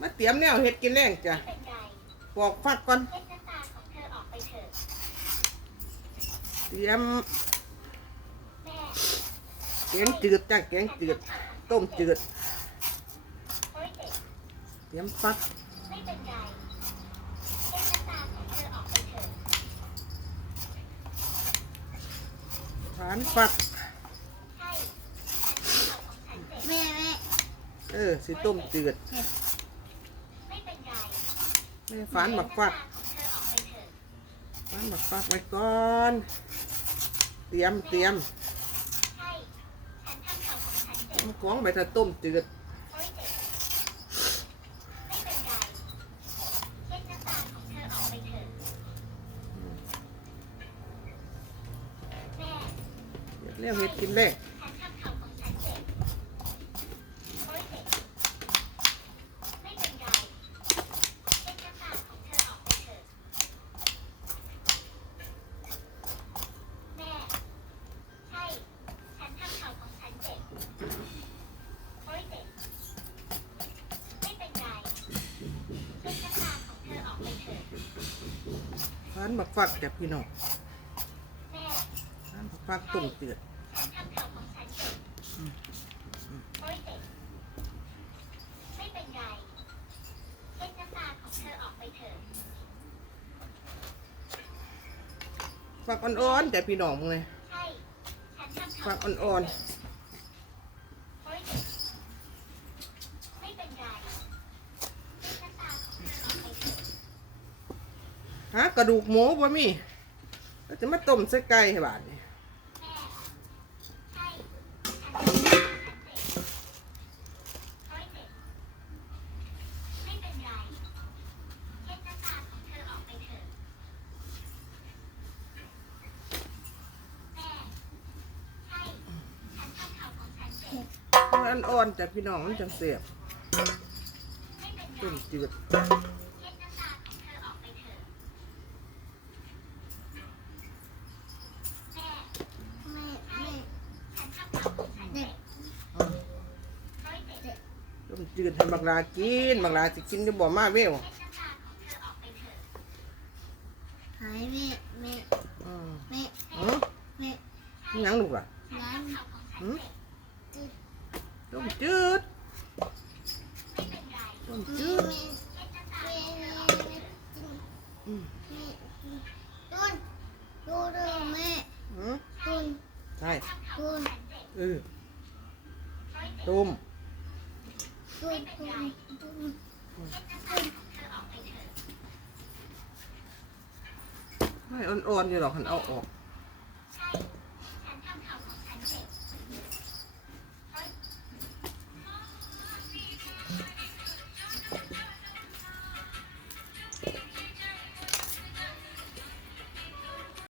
มาเตรียมแนวเฮ็ดกินแรงจ้ะปอกฟักก่อนเตรียมแกงจืดจ้ะแกงจืด ต้มจืดเตรียมฟักฝานฟักแม่แม่เออสิต้มจืดแม่ ฝานหมักฟักฝานหมักฟักไว้ก่อน เตรียมเตรียมเอาของไปถ้าต้มจืดเรียกเฮ็ดกินแรงานหมักฟักจ้ะพี่น้องฝานหมักฟักต้มจืดฝักอ่อนๆแต่พี่น้องมึงเลยฝักอ่อนๆ ฮะกระดูกหมูบ่มีแล้วจะมาต้มใส่ไก่ให้บาดนี่มันอ่อนๆแต่พี่น้องมันจังเสียบต้มจืด แม่แม่เด็ก ต้มจืดให้บักลากินบักลาสิกินจะบ่มาเว้วหายแม่แม่อืมแม่อืมแม่อิหยังลูกล่ะน้อืมต้มจืดต้มำจืดแม่แม่แม่แม่อืมแม่ต้นดูดูแม่อืมต้นใช่ต้นเออต้ม ต้นต้นต้นให้อ่อนๆอยู่หรอกคันเอาออก